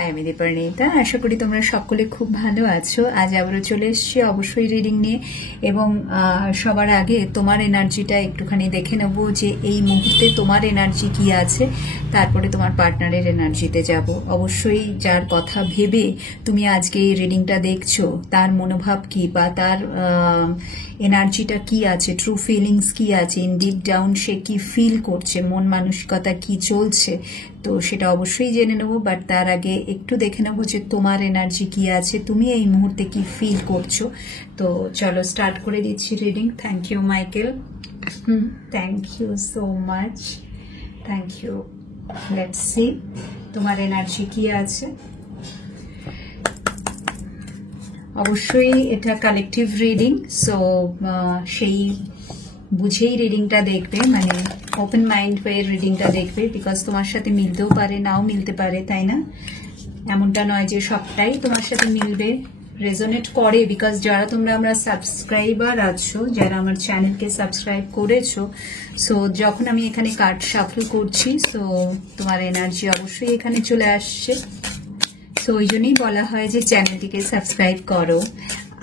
High, আমি দীপার্ণিতা। আশা করি তোমরা সকলে খুব ভালো আছো। আজ আবারও চলে এসেছি অবশ্যই রিডিং নিয়ে, এবং সবার আগে তোমার এনার্জিটা একটুখানি দেখে নেব যে এই মুহূর্তে তোমার এনার্জি কি আছে, তারপরে তোমার পার্টনারের এনার্জিতে যাব। অবশ্যই যার কথা ভেবে তুমি আজকে এই রিডিংটা দেখছো তার মনোভাব কি বা তার এনার্জিটা কি আছে, ট্রু ফিলিংস কি আছে, ইন ডিপ ডাউন সে কি ফিল করছে, মন মানসিকতা কি চলছে, তো সেটা অবশ্যই জেনে নেবো। বাট তার আগে একটু দেখে নেবো যে তোমার এনার্জি কি আছে, তুমি এই মুহূর্তে কি ফিল করছো। তো চলো স্টার্ট করে দিচ্ছি reading. Thank you Michael, thank you so much, thank you. Let's see তোমার এনার্জি কি আছে। অবশ্যই এটা কালেকটিভ রিডিং, সো সেই বুঝেই রিডিংটা দেখবে, মানে ওপেন মাইন্ড হয়ে রিডিংটা দেখবে, বিকজ তোমার সাথে মিলতেও পারে নাও মিলতে পারে, তাই না? এমনটা নয় যে সবটাই তোমার সাথে মিলবে, রেজোনেট করে, বিকজ যারা তোমরা আমরা সাবস্ক্রাইবার আছো, যারা আমার চ্যানেলকে সাবস্ক্রাইব করেছো, সো যখন আমি এখানে কার্ড শাফল করছি সো তোমার এনার্জি অবশ্যই এখানে চলে আসছে। সো ওই জন্যই বলা হয় যে চ্যানেলটিকে সাবস্ক্রাইব করো।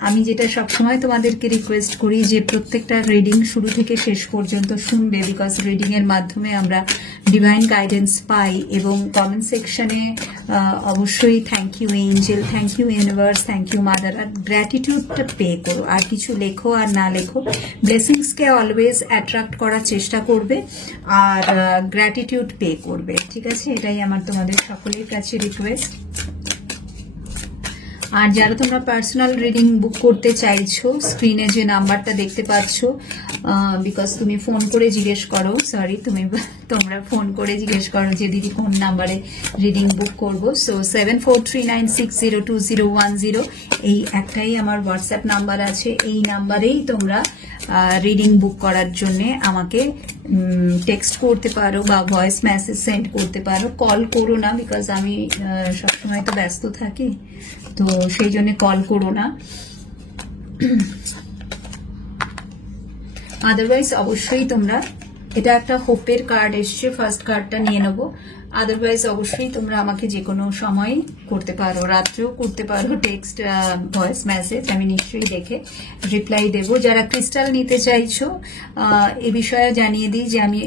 আমি যেটা সবসময় তোমাদেরকে রিকোয়েস্ট করি যে প্রত্যেকটা রিডিং শুরু থেকে শেষ পর্যন্ত শুনবে, বিকজ রিডিং এর মাধ্যমে আমরা ডিভাইন গাইডেন্স পাই। এবং কমেন্ট সেকশনে অবশ্যই thank you angel, thank you universe, thank you mother, আর গ্র্যাটিটিউডটা পে করো। আর কিছু লেখো আর না লেখো, ব্লেসিংসকে অলওয়েজ অ্যাট্রাক্ট করার চেষ্টা করবে আর গ্র্যাটিটিউড পে করবে, ঠিক আছে? এটাই আমার তোমাদের সকলের কাছে রিকোয়েস্ট। আর যারা তোমরা পার্সোনাল রিডিং বুক করতে চাইছো, স্ক্রিনে যে নাম্বারটা দেখতে পাচ্ছ, বিকজ তুমি ফোন করে জিজ্ঞেস করো, সরি তোমরা ফোন করে জিজ্ঞেস করো যে দিদি কোন নাম্বারে রিডিং বুক করব। সো 7439602010 এই একটাই আমার হোয়াটসঅ্যাপ নাম্বার আছে। এই নাম্বারেই তোমরা রিডিং বুক করার জন্য আমাকে টেক্সট করতে পারো বা ভয়েস মেসেজ সেন্ড করতে পারো। কল করো না, বিকজ আমি সবসময় তো ব্যস্ত থাকি, তো সেই জন্য কল করো না। আদারওয়াইজ অবশ্যই তোমরা, এটা একটা হোপের কার্ড এসছে, ফার্স্ট কার্ডটা নিয়ে নেবো। আদারওয়াইজ অবশ্যই তোমরা আমাকে যে কোনো সময় করতে পারো, রাত্রেও করতে পারো টেক্সট, ভয়েস মেসেজ, আমি নিশ্চয়ই দেখে রিপ্লাই দেবো। যারা ক্রিস্টাল নিতে চাইছো এ বিষয়ে জানিয়ে দিই যে আমি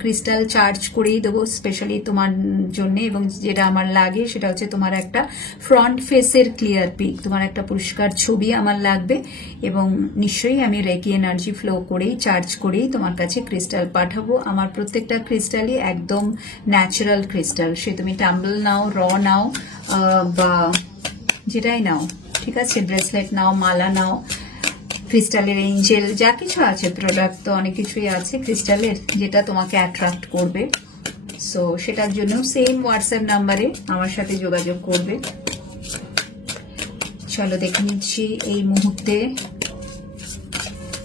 ক্রিস্টাল চার্জ করেই দেবো স্পেশালি তোমার জন্য, এবং যেটা আমার লাগে সেটা হচ্ছে তোমার একটা ফ্রন্ট ফেসের ক্লিয়ার পিক, তোমার একটা পরিষ্কার ছবি আমার লাগবে, এবং নিশ্চয়ই আমি রেকি এনার্জি ফ্লো করেই চার্জ করেই তোমার কাছে ক্রিস্টাল পাঠাবো। আমার প্রত্যেকটা ক্রিস্টালই একদম ন্যাচারাল ক্রিস্টাল, সে তুমি টাম্বল নাও, র নাও বা যেটাই নাও, ঠিক আছে? ব্রেসলেট নাও, মালা নাও, ক্রিস্টালের এঞ্জেল, যা কিছু আছে, প্রোডাক্ট তো অনেক কিছুই আছে ক্রিস্টালের, যেটা তোমাকে অ্যাট্রাক্ট করবে। সো সেটার জন্য সেম হোয়াটসঅ্যাপ নাম্বারে আমার সাথে যোগাযোগ করবে। চলো দেখে নিচ্ছি এই মুহূর্তে।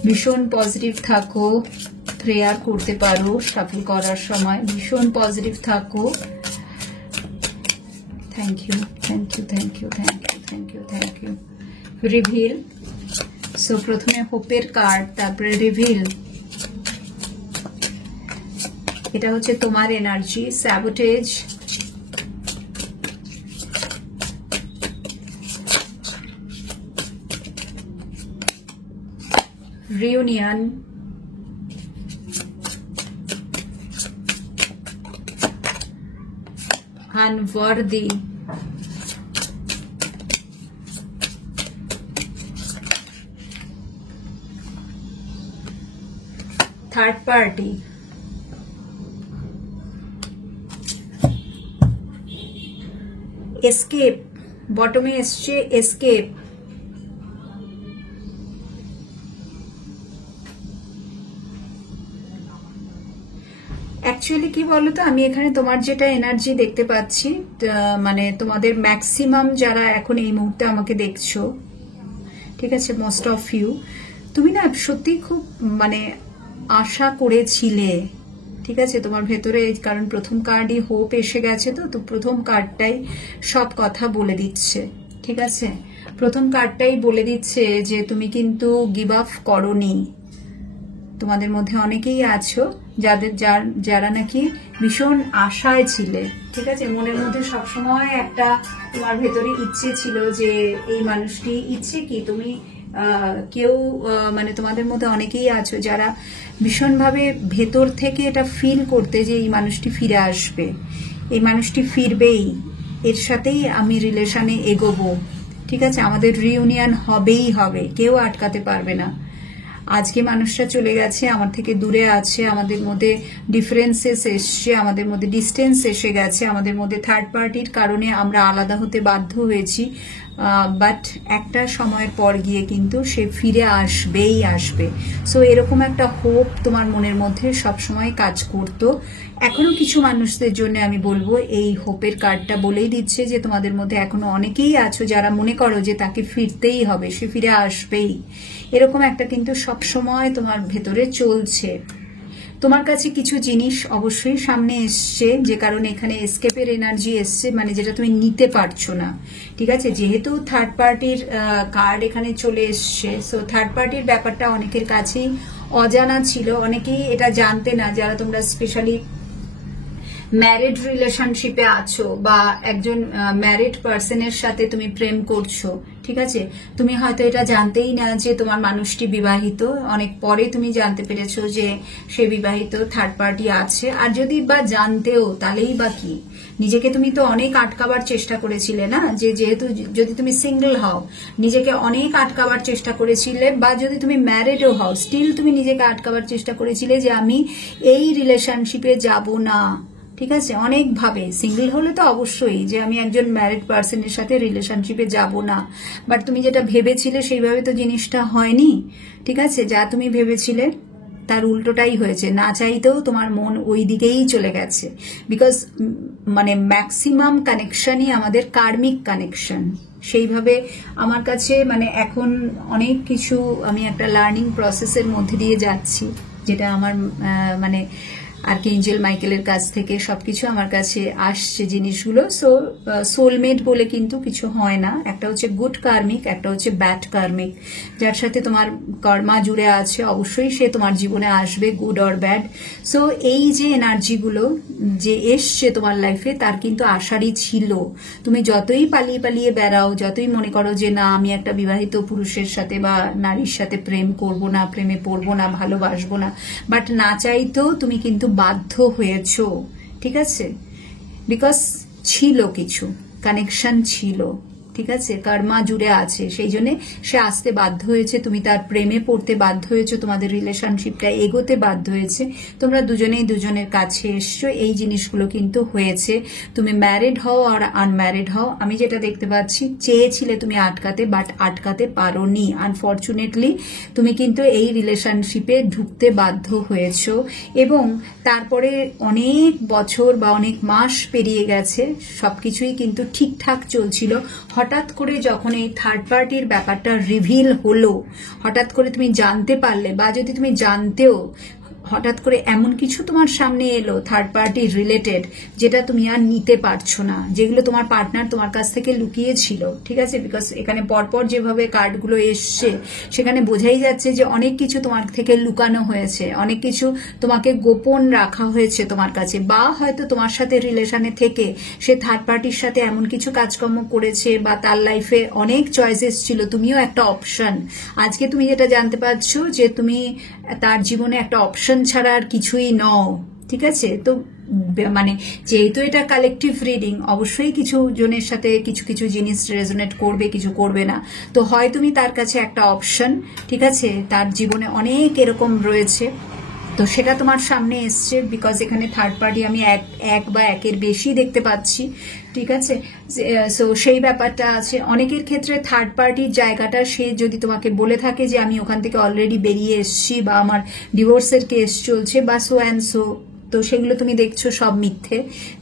ভীষণ পজিটিভ থাকো, প্রেয়ার করতে পারো শাফল করার সময়, ভীষণ পজিটিভ থাকো। Thank you, thank you, thank you, thank you, thank you, thank you. Reveal. So প্রথমে হোপের কার্ড, তারপরে রিভিল। এটা হচ্ছে তোমার energy, sabotage, reunion, unworthy, third party, escape, bottom এ এসছে escape, অ্যাকচুয়ালি কি বলতো, আমি এখানে তোমার যেটা এনার্জি দেখতে পাচ্ছি, মানে তোমাদের ম্যাক্সিমাম যারা এখন এই মুহূর্তে আমাকে দেখছো, ঠিক আছে, মোস্ট অফ ইউ, তুমি না সত্যি খুব মানে আশা করেছিলে, ঠিক আছে, তোমার ভেতরে, কারণ প্রথম কার্ডই হোপ এসে গেছে, তো প্রথম কার্ডটাই সব কথা বলে দিচ্ছে, ঠিক আছে? প্রথম কার্ডটাই বলে দিচ্ছে যে তুমি কিন্তু গিভ আপ করোনি, তোমাদের মধ্যে অনেকেই আছো যারা নাকি ভীষণ আশায় ছিলে, ঠিক আছে, মনের মধ্যে সবসময় একটা তোমার ভেতরে ইচ্ছে ছিল যে এই মানুষটি, ইচ্ছে কি তুমি কেউ মানে তোমাদের মধ্যে অনেকেই আছো যারা ভীষণভাবে ভেতর থেকে এটা ফিল করতে যে এই মানুষটি ফিরে আসবে, এই মানুষটি ফিরবেই, এর সাথেই আমি রিলেশনে এগোবো, ঠিক আছে, আমাদের রিউনিয়ন হবেই হবে, কেউ আটকাতে পারবে না। আজকে মানুষটা চলে গেছে, আমার থেকে দূরে আছে, আমাদের মধ্যে ডিফারেন্সেস এসছে, আমাদের মধ্যে ডিস্টেন্স এসে গেছে, আমাদের মধ্যে থার্ড পার্টির কারণে আমরা আলাদা হতে বাধ্য হয়েছি, বাট একটা সময়ের পর গিয়ে কিন্তু সে ফিরে আসবেই আসবে। সো এরকম একটা হোপ তোমার মনের মধ্যে সবসময় কাজ করতো। এখনো কিছু মানুষদের জন্য আমি বলবো এই হোপের কার্ডটা বলেই দিচ্ছে যে তোমাদের মধ্যে এখনো অনেকেই আছো যারা মনে করো যে তাকে ফিরতেই হবে, সে ফিরে আসবেই, এরকম একটা কিন্তু সবসময় তোমার ভেতরে চলছে। তোমার কাছে কিছু জিনিস অবশ্যই সামনে এসছে, যে কারণে এখানে এসকেপের এনার্জি এসছে, মানে যেটা তুমি নিতে পারছো না, ঠিক আছে, যেহেতু থার্ড পার্টির কার্ড এখানে চলে এসছে। সো থার্ড পার্টির ব্যাপারটা অনেকের কাছেই অজানা ছিল, অনেকেই এটা জানতে না, যারা তোমরা স্পেশালি ম্যারিড রিলেশনশিপে আছো বা একজন ম্যারিড পার্সনের সাথে তুমি প্রেম করছো, ঠিক আছে, তুমি হয়তো এটা জানতেই না যে তোমার মানুষটি বিবাহিত, অনেক পরে তুমি জানতে পেরেছো যে সে বিবাহিত, থার্ড পার্টি আছে। আর যদি বা জানতেও তাহলেই বা কি, নিজেকে তুমি তো অনেক আটকাবার চেষ্টা করেছিলে না, যে যেহেতু যদি তুমি সিঙ্গেল হও নিজেকে অনেক আটকাবার চেষ্টা করেছিলে, বা যদি তুমি ম্যারিডও হও স্টিল তুমি নিজেকে আটকাবার চেষ্টা করেছিলে যে আমি এই রিলেশনশিপে যাব না, ঠিক আছে, অনেকভাবে। সিঙ্গেল হলে তো অবশ্যই যে আমি একজন ম্যারিড পার্সনের সাথে রিলেশনশিপে যাব না, বাট তুমি যেটা ভেবেছিলে সেইভাবে তো জিনিসটা হয়নি, ঠিক আছে, যা তুমি ভেবেছিলে তার উল্টোটাই হয়েছে, না চাইতেও তোমার মন ওই দিকেই চলে গেছে। বিকজ মানে ম্যাক্সিমাম কানেকশনই আমাদের কার্মিক কানেকশন, সেইভাবে আমার কাছে মানে এখন অনেক কিছু আমি একটা লার্নিং প্রসেসের মধ্যে দিয়ে যাচ্ছি, যেটা আমার মানে আর্কএঞ্জেল মাইকেলের কাছ থেকে সবকিছু আমার কাছে আসছে জিনিসগুলো। সো সোলমেট বলে কিন্তু কিছু হয় না, একটা হচ্ছে গুড কার্মিক, একটা হচ্ছে ব্যাড কার্মিক, যার সাথে তোমার কর্মা জুড়ে আছে অবশ্যই সে তোমার জীবনে আসবে, গুড অর ব্যাড। সো এই যে এনার্জিগুলো যে এসছে তোমার লাইফে তার কিন্তু আশারই ছিল। তুমি যতই পালিয়ে পালিয়ে বেড়াও, যতই মনে করো যে না আমি একটা বিবাহিত পুরুষের সাথে বা নারীর সাথে প্রেম করব না, প্রেমে পড়বো না, ভালোবাসবো না, বাট না চাইতেও তুমি কিন্তু বাধ্য হয়েছ, ঠিক আছে, বিকজ ছিল কিছু কানেকশন ছিল, ঠিক আছে, কর্মা জুড়ে আছে, সেই জন্য সে আসতে বাধ্য হয়েছে, তুমি তার প্রেমে পড়তে বাধ্য হয়েছে, তোমাদের রিলেশনশিপটা এগোতে বাধ্য হয়েছে, তোমরা দুজনেই দুজনের কাছে এসছো, এই জিনিসগুলো কিন্তু হয়েছে। তুমি ম্যারিড হও আর আনম্যারিড হও, আমি যেটা দেখতে পাচ্ছি চেয়েছিলে তুমি আটকাতে, বাট আটকাতে পারোনি, আনফর্চুনেটলি তুমি কিন্তু এই রিলেশনশিপে ঢুকতে বাধ্য হয়েছো। এবং তারপরে অনেক বছর বা অনেক মাস পেরিয়ে গেছে, সবকিছুই কিন্তু ঠিকঠাক চলছিল। হঠাৎ করে যখন এই থার্ড পার্টির ব্যাপারটা রিভিল হলো, হঠাৎ করে তুমি জানতে পারলে, বা যদি তুমি জানতেও, হঠাৎ করে এমন কিছু তোমার সামনে এলো থার্ড পার্টি রিলেটেড যেটা তুমি আর নিতে পারছো না, যেগুলো তোমার পার্টনার তোমার কাছ থেকে লুকিয়েছিল, ঠিক আছে, বিকজ এখানে পরপর যেভাবে কার্ডগুলো এসছে সেখানে বোঝাই যাচ্ছে যে অনেক কিছু তোমার থেকে লুকানো হয়েছে, অনেক কিছু তোমাকে গোপন রাখা হয়েছে তোমার কাছে, বা হয়তো তোমার সাথে রিলেশনে থেকে সে থার্ড পার্টির সাথে এমন কিছু কাজকর্ম করেছে, বা তার লাইফে অনেক চয়েসেস ছিল, তুমিও একটা অপশন। আজকে তুমি যেটা জানতে পারছো যে তুমি তার জীবনে একটা অপশন ছাড়া আর কিছুই নও, ঠিক আছে। তো মানে যেহেতু এটা কালেকটিভ রিডিং, অবশ্যই কিছু জনের সাথে কিছু কিছু জিনিস রেজোনেট করবে, কিছু করবে না। তো হয় তুমি তার কাছে একটা অপশন, ঠিক আছে, তার জীবনে অনেক এরকম রয়েছে, তো সেটা তোমার সামনে এসছে, বিকজ এখানে থার্ড পার্টি আমি এক বা একের বেশি দেখতে পাচ্ছি, ঠিক আছে। সো সেই ব্যাপারটা আছে অনেকের ক্ষেত্রে। থার্ড পার্টির জায়গাটা সে যদি তোমাকে বলে থাকে যে আমি ওখান থেকে অলরেডি বেরিয়ে এসছি, বা আমার ডিভোর্সের কেস চলছে, বা সো অ্যান্ড সো, তো সেগুলো তুমি দেখছো সব মিথ্যে,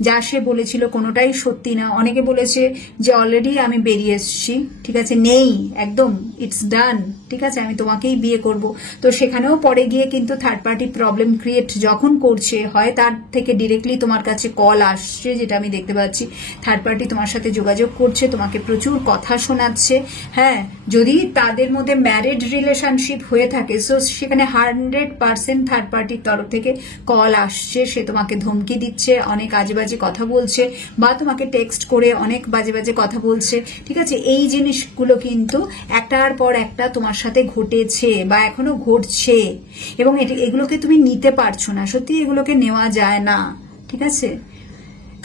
যা সে বলেছিল কোনোটাই সত্যি না। অনেকে বলেছে যে অলরেডি আমি বেরিয়ে এসছি, ঠিক আছে, নেই, একদম ইটস ডান, ঠিক আছে, আমি তোমাকেই বিয়ে করব। তো সেখানেও পরে গিয়ে কিন্তু থার্ড পার্টি প্রবলেম ক্রিয়েট যখন করছে, হয় তার থেকে ডিরেক্টলি তোমার কাছে কল আসছে, যেটা আমি দেখতে পাচ্ছি, থার্ড পার্টি তোমার সাথে যোগাযোগ করছে, তোমাকে প্রচুর কথা শোনাচ্ছে। হ্যাঁ, যদি তাদের মধ্যে ম্যারিড রিলেশনশিপ হয়ে থাকে, সো সেখানে 100% থার্ড পার্টির তরফ থেকে কল আসছে, সে তোমাকে ধমকি দিচ্ছে, অনেক আজে বাজে কথা বলছে, বা তোমাকে টেক্সট করে অনেক বাজে বাজে কথা বলছে। ঠিক আছে, এই জিনিসগুলো কিন্তু একটার পর একটা তোমার সাথে ঘটেছে বা এখনো ঘটছে, এবং এগুলোকে তুমি নিতে পারছো না। সত্যি এগুলোকে নেওয়া যায় না। ঠিক আছে,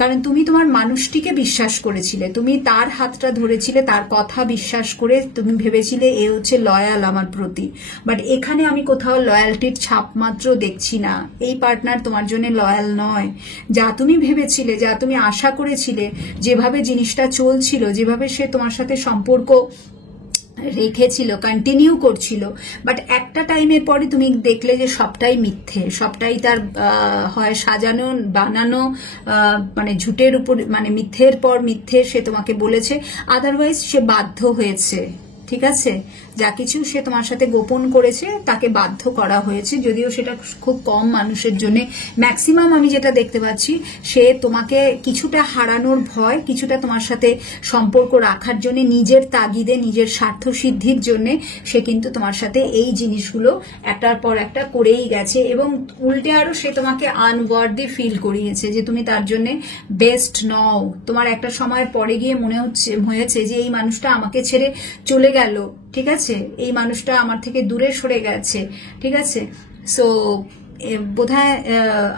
কারণ তুমি তোমার মানুষটিকে বিশ্বাস করেছিলে, তুমি তার হাতটা ধরেছিলে, তার কথা বিশ্বাস করে তুমি ভেবেছিলে এ হচ্ছে লয়াল আমার প্রতি। বাট এখানে আমি কোথাও লয়ালটির ছাপ মাত্র দেখছি না। এই পার্টনার তোমার জন্য লয়াল নয়। যা তুমি ভেবেছিলে, যা তুমি আশা করেছিলে, যেভাবে জিনিসটা চলছিল, যেভাবে সে তোমার সাথে সম্পর্ক রেখেছিল, কন্টিনিউ করছিল, বাট একটা টাইমের পরে তুমি দেখলে যে সবটাই মিথ্যে, সবটাই তার হয় সাজানো বানানো, মানে ঝুটের উপর, মানে মিথ্যের পর মিথ্যে সে তোমাকে বলেছে, আদারওয়াইজ সে বাধ্য হয়েছে। ঠিক আছে, যা কিছু সে তোমার সাথে গোপন করেছে তাকে বাধ্য করা হয়েছে, যদিও সেটা খুব কম মানুষের জন্য। ম্যাক্সিমাম আমি যেটা দেখতে পাচ্ছি, সে তোমাকে কিছুটা হারানোর ভয়, কিছুটা তোমার সাথে সম্পর্ক রাখার জন্য, নিজের তাগিদে, নিজের স্বার্থ সিদ্ধির জন্য সে কিন্তু তোমার সাথে এই জিনিসগুলো একটার পর একটা করেই গেছে, এবং উল্টে আরো সে তোমাকে আনওয়ার্দি ফিল করিয়েছে যে তুমি তার জন্য বেস্ট নও। তোমার একটা সময় পরে গিয়ে হয়েছে যে এই মানুষটা আমাকে ছেড়ে চলে গেল। ঠিক আছে, এই মানুষটা আমার থেকে দূরে সরে গেছে। ঠিক আছে, সো বোধহয়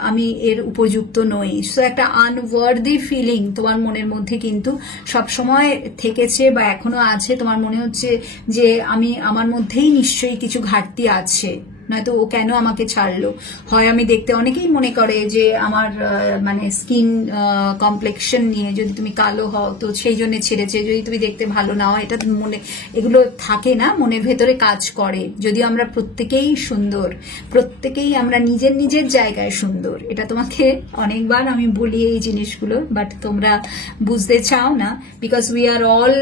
আমি এর উপযুক্ত নই। সো একটা আনওয়ার্দি ফিলিং তোমার মনের মধ্যে কিন্তু সবসময় থেকেছে বা এখনো আছে। তোমার মনে হচ্ছে যে আমার মধ্যেই নিশ্চয়ই কিছু ঘাটতি আছে, নয়তো ও কেন আমাকে ছাড়লো। হয় আমি দেখতে, অনেকেই মনে করে যে আমার মানে স্কিন কমপ্লেক্সন নিয়ে, যদি তুমি কালো হও তো সেই জন্য ছেড়েছে, যদি তুমি দেখতে ভালো না হয়, এটা মনে, এগুলো থাকে না, মনের ভেতরে কাজ করে। যদিও আমরা প্রত্যেকেই সুন্দর, প্রত্যেকেই আমরা নিজের নিজের জায়গায় সুন্দর, এটা তোমাকে অনেকবার আমি বলি এই জিনিসগুলো, বাট তোমরা বুঝতে চাও না, because we are all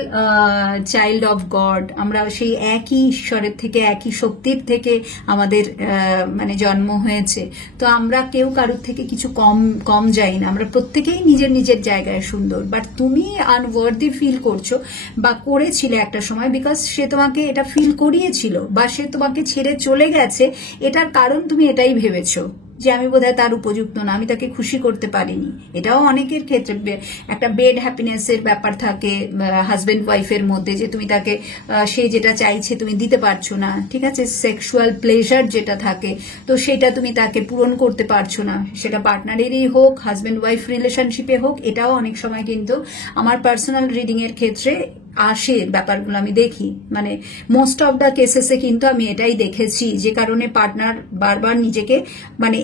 child of god. আমরা সেই একই ঈশ্বরের থেকে, একই শক্তির থেকে আমাদের মানে জন্ম হয়েছে। তো আমরা কেউ কারোর থেকে কিছু কম যাই না, আমরা প্রত্যেকেই নিজের নিজের জায়গায় সুন্দর। বাট তুমি আনওয়ার্দি ফিল করছো বা করেছিলে একটা সময়, বিকজ সে তোমাকে এটা ফিল করিয়েছিল, বা সে তোমাকে ছেড়ে চলে গেছে, এটার কারণ তুমি এটাই ভেবেছো যে আমি বোধহয় তার উপযুক্ত না, আমি তাকে খুশি করতে পারিনি। এটাও অনেকের ক্ষেত্রে একটা বেড হ্যাপিনেসের ব্যাপার থাকে হাজবেন্ড ওয়াইফের মধ্যে, যে তুমি তাকে সে যেটা চাইছে তুমি দিতে পারছো না। ঠিক আছে, সেক্সুয়াল প্লেজার যেটা থাকে, তো সেটা তুমি তাকে পূরণ করতে পারছো না, সেটা পার্টনারেরই হোক, হাজবেন্ড ওয়াইফ রিলেশনশিপে হোক। এটাও অনেক সময় কিন্তু আমার পার্সোনাল রিডিং এর ক্ষেত্রে আসে, ব্যাপারগুলো আমি দেখি, মানে মোস্ট অফ দ্য কেসেসে কিন্তু আমি এটাই দেখেছি, যে কারণে পার্টনার বারবার নিজেকে মানে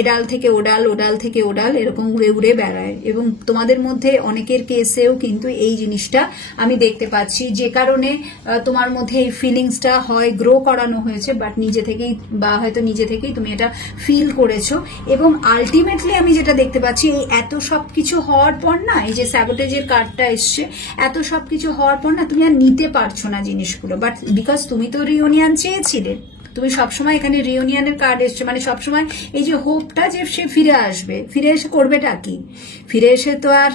এডাল থেকে ওডাল, ওডাল থেকে ওডাল এরকম উড়ে উড়ে বেড়ায়। এবং তোমাদের মধ্যে অনেকের কেসেও কিন্তু এই জিনিসটা আমি দেখতে পাচ্ছি, যে কারণে তোমার মধ্যে এই ফিলিংসটা হয় গ্রো করানো হয়েছে, বাট নিজে থেকেই, বা হয়তো নিজে থেকেই তুমি এটা ফিল করেছো। এবং আলটিমেটলি আমি যেটা দেখতে পাচ্ছি, এই এত সবকিছু হওয়ার পর না, এই যে স্যাবোটেজের কার্ডটা এসছে, এত সবকিছু হওয়ার পর না তুমি আর নিতে পারছো না জিনিসগুলো। বাট বিকজ তুমি তো রিউনিয়ন চেয়েছিলে, তুমি সবসময় এখানে রিউনিয়নের কার্ড এসছে, মানে সবসময় এই যে হোপটা যে সে ফিরে আসবে, ফিরে এসে করবেটা কি, ফিরে এসে তো আর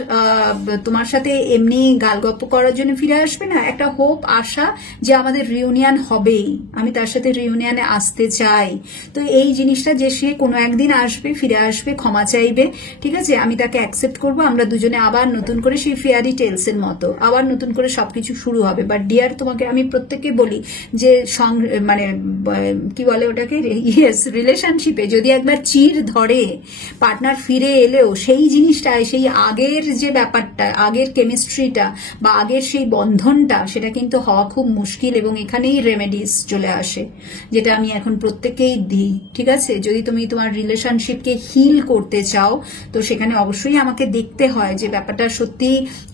তোমার সাথে এমনি গালগপ্প করার জন্য ফিরে আসবে না। একটা হোপ, আশা যে আমাদের রিউনিয়ন হবেই, আমি তার সাথে রিউনিয়নে আসতে চাই। তো এই জিনিসটা যে সে কোনো একদিন আসবে, ফিরে আসবে, ক্ষমা চাইবে। ঠিক আছে, আমি তাকে অ্যাকসেপ্ট করবো, আমরা দুজনে আবার নতুন করে সেই ফেয়ারি টেলস এর মতো আবার নতুন করে সবকিছু শুরু হবে। বাট ডিয়ার, তোমাকে আমি প্রত্যেককে বলি যে মানে কি বলে ওটাকে, ইয়েস, রিলেশনশিপে যদি একবার চির ধরে, পার্টনার ফিরে এলেও সেই জিনিসটা, সেই আগের যে ব্যাপারটা, আগের কেমিস্ট্রিটা বা আগের সেই বন্ধনটা, সেটা কিন্তু হওয়া খুব মুশকিল। এবং এখানেই রেমেডিস চলে আসে, যেটা আমি এখন প্রত্যেকেই দিই। ঠিক আছে, যদি তুমি তোমার রিলেশনশিপকে হিল করতে চাও, তো সেখানে অবশ্যই আমাকে দেখতে হয় যে ব্যাপারটা সত্যি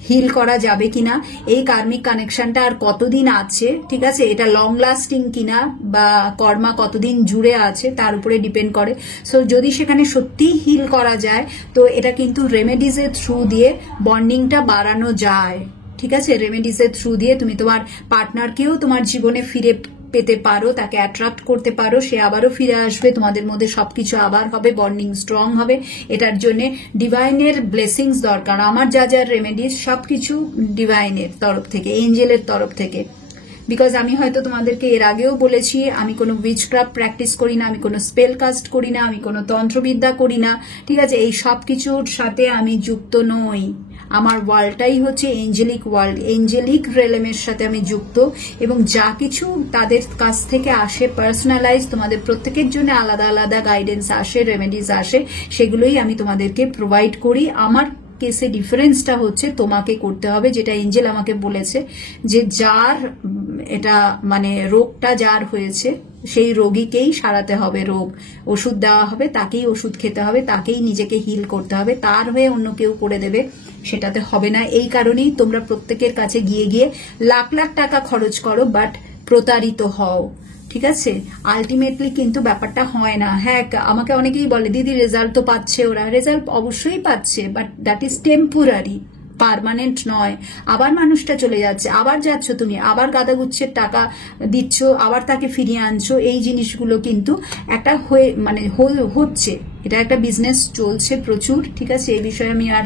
হিল করা যাবে কিনা, এই কার্মিক কানেকশনটা আর কতদিন আছে। ঠিক আছে, এটা লং লাস্টিং কিনা, বা কর্মা কতদিন জুড়ে আছে তার উপরে ডিপেন্ড করে। সো যদি সেখানে সত্যি হিল করা যায়, তো এটা কিন্তু রেমেডিজের থ্রু দিয়ে বন্ডিংটা বাড়ানো যায়। ঠিক আছে, রেমেডিজের থ্রু দিয়ে তুমি তোমার পার্টনারকেও তোমার জীবনে ফিরে পেতে পারো, তাকে অ্যাট্রাক্ট করতে পারো, সে আবারও ফিরে আসবে, তোমাদের মধ্যে সবকিছু আবার হবে, বন্ডিং স্ট্রং হবে। এটার জন্য ডিভাইনের ব্লেসিংস দরকার। আমার যা যা রেমেডিস সবকিছু ডিভাইনের তরফ থেকে, এঞ্জেলের তরফ থেকে। বিকজ আমি হয়তো তোমাদেরকে এর আগেও বলেছি, আমি কোনো উইচক্রাফট প্র্যাকটিস করি না, আমি কোনো স্পেল কাস্ট করি না, আমি কোনো তন্ত্রবিদ্যা করি না, ঠিক আছে? এই সব কিছুর সাথে আমি যুক্ত নই। আমার ওয়ার্ল্ডটাই হচ্ছে এঞ্জেলিক ওয়ার্ল্ড, এঞ্জেলিক রেলেমের সাথে আমি যুক্ত, এবং যা কিছু তাদের কাছ থেকে আসে পার্সোনালাইজ, তোমাদের প্রত্যেকের জন্য আলাদা আলাদা গাইডেন্স আসে, রেমেডিস আসে, সেগুলোই আমি তোমাদেরকে প্রোভাইড করি। আমার কেসে ডিফারেন্সটা হচ্ছে তোমাকে করতে হবে, যেটা এঞ্জেল আমাকে বলেছে, যে যার এটা মানে রোগটা যার হয়েছে সেই রোগীকেই সারাতে হবে, রোগ ওষুধ দেওয়া হবে, তাকেই ওষুধ খেতে হবে, তাকেই নিজেকে হিল করতে হবে, তার হয়ে অন্য কেউ করে দেবে সেটাতে হবে না। এই কারণেই তোমরা প্রত্যেকের কাছে গিয়ে গিয়ে লাখ লাখ টাকা খরচ করো, বাট প্রতারিত হও, ঠিক আছে? আলটিমেটলি কিন্তু ব্যাপারটা হয় না। হ্যাঁ, আমাকে অনেকেই বলে দিদি রেজাল্ট তো পাচ্ছে, ওরা রেজাল্ট অবশ্যই পাচ্ছে, but that is temporary, permanent নয়। আবার মানুষটা চলে যাচ্ছে, আবার যাচ্ছ তুমি, আবার গাদাগুচ্ছের টাকা দিচ্ছ, আবার তাকে ফিরিয়ে আনছো। এই জিনিসগুলো কিন্তু একটা মানে হচ্ছে, এটা একটা বিজনেস চলছে প্রচুর, ঠিক আছে? এই বিষয়ে আমি আর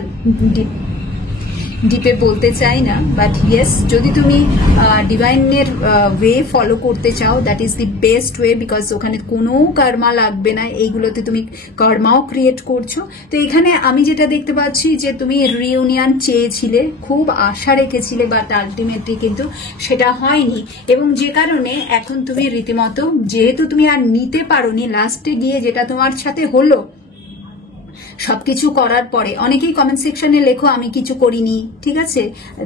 ডিপে বলতে চাই না, বাট ইয়েস, যদি তুমি ডিভাইনের ওয়ে ফলো করতে চাও, that is the best way, because ওখানে কোনো কর্মা লাগবে না, এইগুলোতে তুমি কর্মাও ক্রিয়েট করছো। তো এখানে আমি যেটা দেখতে পাচ্ছি যে তুমি রিউনিয়ন চেয়েছিলে, খুব আশা রেখেছিলে, বাট আলটিমেটলি কিন্তু সেটা হয়নি, এবং যে কারণে এখন তুমি রীতিমতো, যেহেতু তুমি আর নিতে পারোনি, লাস্টে গিয়ে যেটা তোমার সাথে হলো, সবকিছু করার পরে অনেকেই কমেন্ট সেকশনে লেখো আমি কিছু করিনি, ঠিক আছে?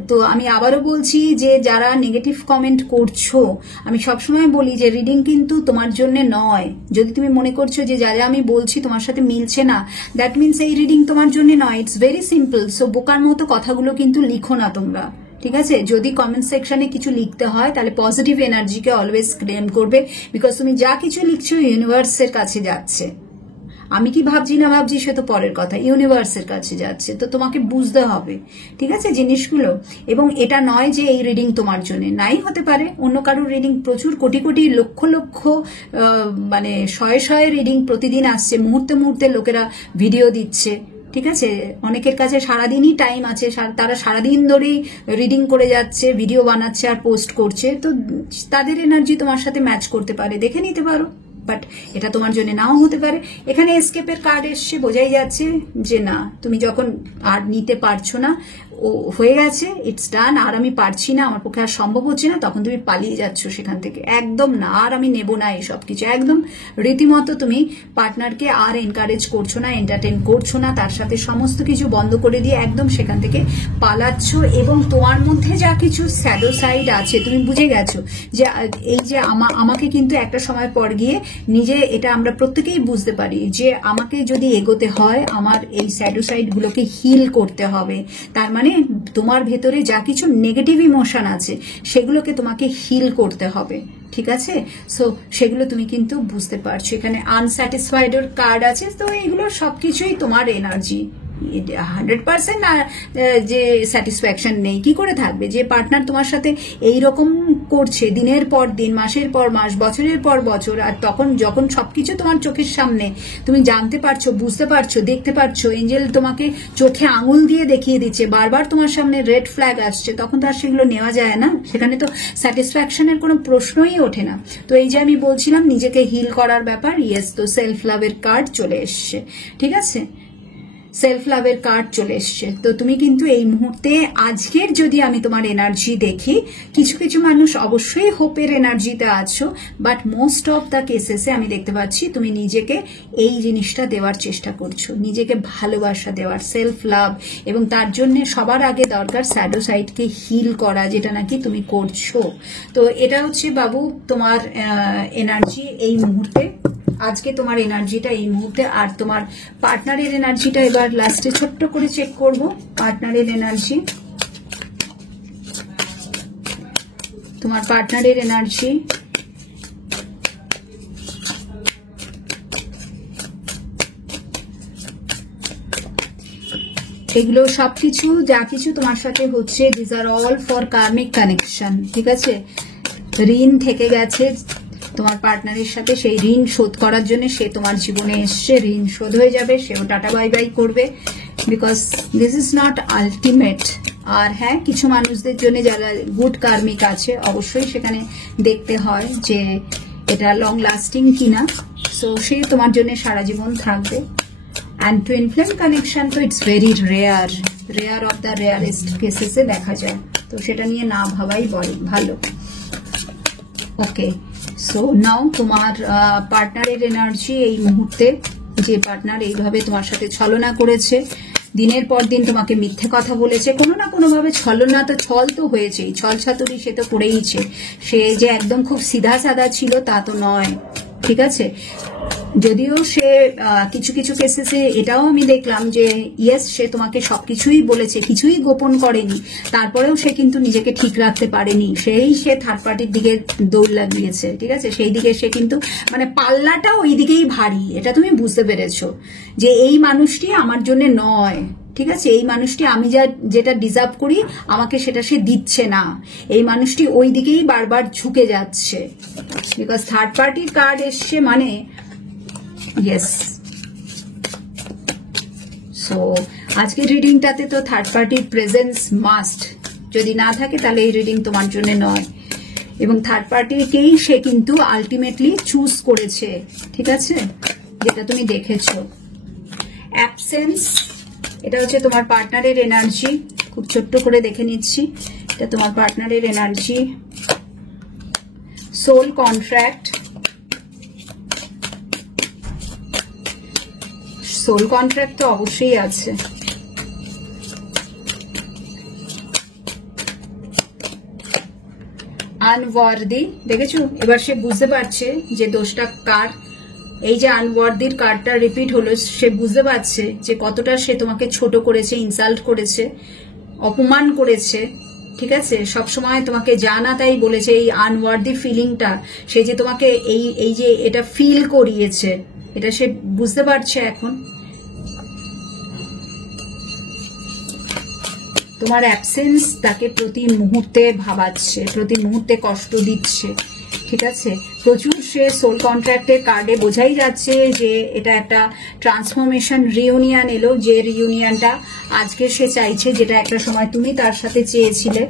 তো আমি আবারও বলছি যে যারা নেগেটিভ কমেন্ট করছো, আমি সবসময় বলি যে রিডিং কিন্তু তোমার জন্য নয়। যদি তুমি মনে করছো যে যা যা আমি বলছি তোমার সাথে মিলছে না, দ্যাট মিনস এই রিডিং তোমার জন্য নয়। It's very simple. সো বোকার মতো কথাগুলো কিন্তু লিখো না তোমরা, ঠিক আছে? যদি কমেন্ট সেকশনে কিছু লিখতে হয় তাহলে পজিটিভ এনার্জিকে অলওয়েজ ক্লেম করবে, বিকজ তুমি যা কিছু লিখছো ইউনিভার্সের কাছে যাচ্ছে। আমি কি ভাবছি না ভাবছি সে তো পরের কথা, ইউনিভার্সের কাছে যাচ্ছে, তো তোমাকে বুঝতে হবে, ঠিক আছে, জিনিসগুলো। এবং এটা নয় যে এই রিডিং তোমার জন্য, নাই হতে পারে অন্য কারোর রিডিং। প্রচুর কোটি কোটি লক্ষ লক্ষ মানে শয়ে শয়ে রিডিং প্রতিদিন আসছে, মুহূর্তে মুহূর্তে লোকেরা ভিডিও দিচ্ছে, ঠিক আছে? অনেকের কাছে সারাদিনই টাইম আছে, তারা সারাদিন ধরেই রিডিং করে যাচ্ছে, ভিডিও বানাচ্ছে আর পোস্ট করছে, তো তাদের এনার্জি তোমার সাথে ম্যাচ করতে পারে, দেখে নিতে পারো, বাট এটা তোমার জন্য নাও হতে পারে। এখানে এসকেপের কার্ড এসছে, বোঝাই যাচ্ছে যে না, তুমি যখন আর নিতে পারছো না, ও হয়ে গেছে, ইটস ডান, আর আমি পারছি না, আমার পক্ষে আর সম্ভব হচ্ছে না, তখন তুমি পালিয়ে যাচ্ছ সেখান থেকে। একদম না, আর আমি নেব না এসব কিছু, একদম রীতিমতো তুমি পার্টনারকে আর এনকারেজ করছো না, এন্টারটেন করছো না, তার সাথে সমস্ত কিছু বন্ধ করে দিয়ে একদম সেখান থেকে পালাচ্ছ। এবং তোমার মধ্যে যা কিছু শ্যাডো সাইড আছে, তুমি বুঝে গেছো যে এই যে আমাকে কিন্তু একটা সময় পর গিয়ে নিজে, এটা আমরা প্রত্যেকেই বুঝতে পারি যে আমাকে যদি এগোতে হয় আমার এই শ্যাডো সাইড গুলোকে হিল করতে হবে। তার মানে তোমার ভেতরে যা কিছু নেগেটিভ ইমোশন আছে সেগুলোকে তোমাকে হিল করতে হবে, ঠিক আছে? সো সেগুলো তুমি কিন্তু বুঝতে পারছো। এখানে আনস্যাটিসফাইড এর কার্ড আছে, তো এগুলো সবকিছুই তোমার এনার্জি। 100% না যে স্যাটিসফ্যাকশন নেই, কি করে থাকবে? যে পার্টনার তোমার সাথে এইরকম করছে দিনের পর দিন, মাসের পর মাস, বছরের পর বছর, আর তখন যখন সবকিছু তোমার চোখের সামনে তুমি জানতে পারছো, বুঝতে পারছো, দেখতে পারছো, এঞ্জেল তোমাকে চোখে আঙুল দিয়ে দেখিয়ে দিচ্ছে, বারবার তোমার সামনে রেড ফ্ল্যাগ আসছে, তখন তো আর সেগুলো নেওয়া যায় না, সেখানে তো স্যাটিসফ্যাকশনের কোনো প্রশ্নই ওঠে না। তো এই যে আমি বলছিলাম নিজেকে হিল করার ব্যাপার, ইয়েস, তো সেলফ লাভের কার্ড চলে এসছে, ঠিক আছে? সেলফ লাভের কার্ড চলে এসছে। তো তুমি কিন্তু এই মুহূর্তে, আজকের যদি আমি তোমার এনার্জি দেখি, কিছু কিছু মানুষ অবশ্যই হোপের এনার্জিতে আছো, বাট মোস্ট অফ দ্য কেসেসে আমি দেখতে পাচ্ছি তুমি নিজেকে এই জিনিসটা দেওয়ার চেষ্টা করছো, নিজেকে ভালোবাসা দেওয়ার, সেলফ লাভ, এবং তার জন্য সবার আগে দরকার স্যাডো সাইডকে হিল করা, যেটা নাকি তুমি করছো। তো এটা হচ্ছে বাবু তোমার এনার্জি এই মুহূর্তে, আজকে তোমার এনার্জিটা এই মুহূর্তে। আর তোমার পার্টনারের এনার্জিটা এবার লাস্টে ছোট্ট করে চেক করব। পার্টনারের এনার্জি, তোমার পার্টনারের এনার্জি, এগুলো সবকিছু যা কিছু তোমার সাথে হচ্ছে, this are all for karmic connection, ঠিক আছে? ঋণ থেকে গেছে তোমার পার্টনারের সাথে, সেই ঋণ শোধ করার জন্য সে তোমার জীবনে এসছে, ঋণ শোধ হয়ে যাবে, সেও টাটা বাই বাই করবে, because this is not ultimate. আর হ্যাঁ, কিছু মানুষদের জন্য যারা গুড কার্মিক আছে, অবশ্যই সেখানে দেখতে হয় যে এটা লং লাস্টিং কিনা। সো সে তোমার জন্য সারা জীবন থাকবে। অ্যান্ড টুইন ফ্লেম কানেকশন তো it's very rare of the rarest কেসেসে দেখা যায়, তো সেটা নিয়ে না ভাবাই ভালো। ওকে, সো নাও তোমার পার্টনারের এনার্জি এই মুহূর্তে, যে পার্টনার এইভাবে তোমার সাথে ছলনা করেছে, দিনের পর দিন তোমাকে মিথ্যে কথা বলেছে, কোনো না কোনো ভাবে ছলনা তো ছল তো হয়েছেই, ছল ছাতুরি সে তো করেইছে। সে যে একদম খুব সিধা সাদা ছিল তা তো নয়, ঠিক আছে। যদিও সে কিছু কিছু কেসেসে এটাও আমি দেখলাম যে ইয়েস, সে তোমাকে সবকিছুই বলেছে, কিছুই গোপন করেনি, তারপরেও সে কিন্তু নিজেকে ঠিক রাখতে পারেনি, সে থার্ড পার্টির দিকে দৌড় লাগিয়েছে, ঠিক আছে। সেই দিকে সে কিন্তু মানে পাল্লাটা ওই দিকেই ভারী, এটা তুমি বুঝতে পেরেছো যে এই মানুষটি আমার জন্য নয়, ঠিক আছে। এই মানুষটি আমি যেটা ডিজার্ভ করি আমাকে সেটা সে দিচ্ছে না, এই মানুষটি ওই দিকেই বারবার ঝুঁকে যাচ্ছে, বিকজ থার্ড পার্টির কার্ড এসছে মানে ইয়েস। সো আজকের রিডিংটাতে তো থার্ড পার্টির প্রেজেন্স মাস্ট, যদি না থাকে তাহলে এই রিডিং তোমার জন্য নয়। এবং থার্ড পার্টিকেই সে কিন্তু আলটিমেটলি চুজ করেছে, ঠিক আছে, যেটা তুমি দেখেছো। অ্যাবসেন্স, এটা হচ্ছে তোমার পার্টনারের এনার্জি, খুব ছোট্ট করে দেখে নিচ্ছি, এটা তোমার পার্টনারের energy. Soul contract, soul contract তো অবশ্যই আছে। আনওয়ার্দি, দেখেছো এবার সে বুঝতে পারছে যে দোষটা কার। এই যে আনওয়ার্দির কার্ডটা রিপিট হলো, সে বুঝতে পারছে যে কতটা সে তোমাকে ছোট করেছে, ইনসাল্ট করেছে, অপমান করেছে, ঠিক আছে। সবসময় তোমাকে জানা তাই বলেছে, এই আনওয়ার্দি ফিলিংটা সে যে তোমাকে এই যে এটা ফিল করিয়েছে, এটা সে বুঝতে পারছে এখন। তোমার অ্যাবসেন্স তাকে প্রতি মুহূর্তে ভাবাচ্ছে, প্রতি মুহূর্তে কষ্ট দিচ্ছে, ঠিক আছে। প্রচুর সে সোল কন্ট্রাক্টের কার্ডে বোঝাই যাচ্ছে যে এটা একটা ট্রান্সফরমেশন রিউনিয়ন এলো, যে রিউনিয়নটা আজকে সে চাইছে, যেটা একটা সময় তুমি তার সাথে চেয়েছিলে।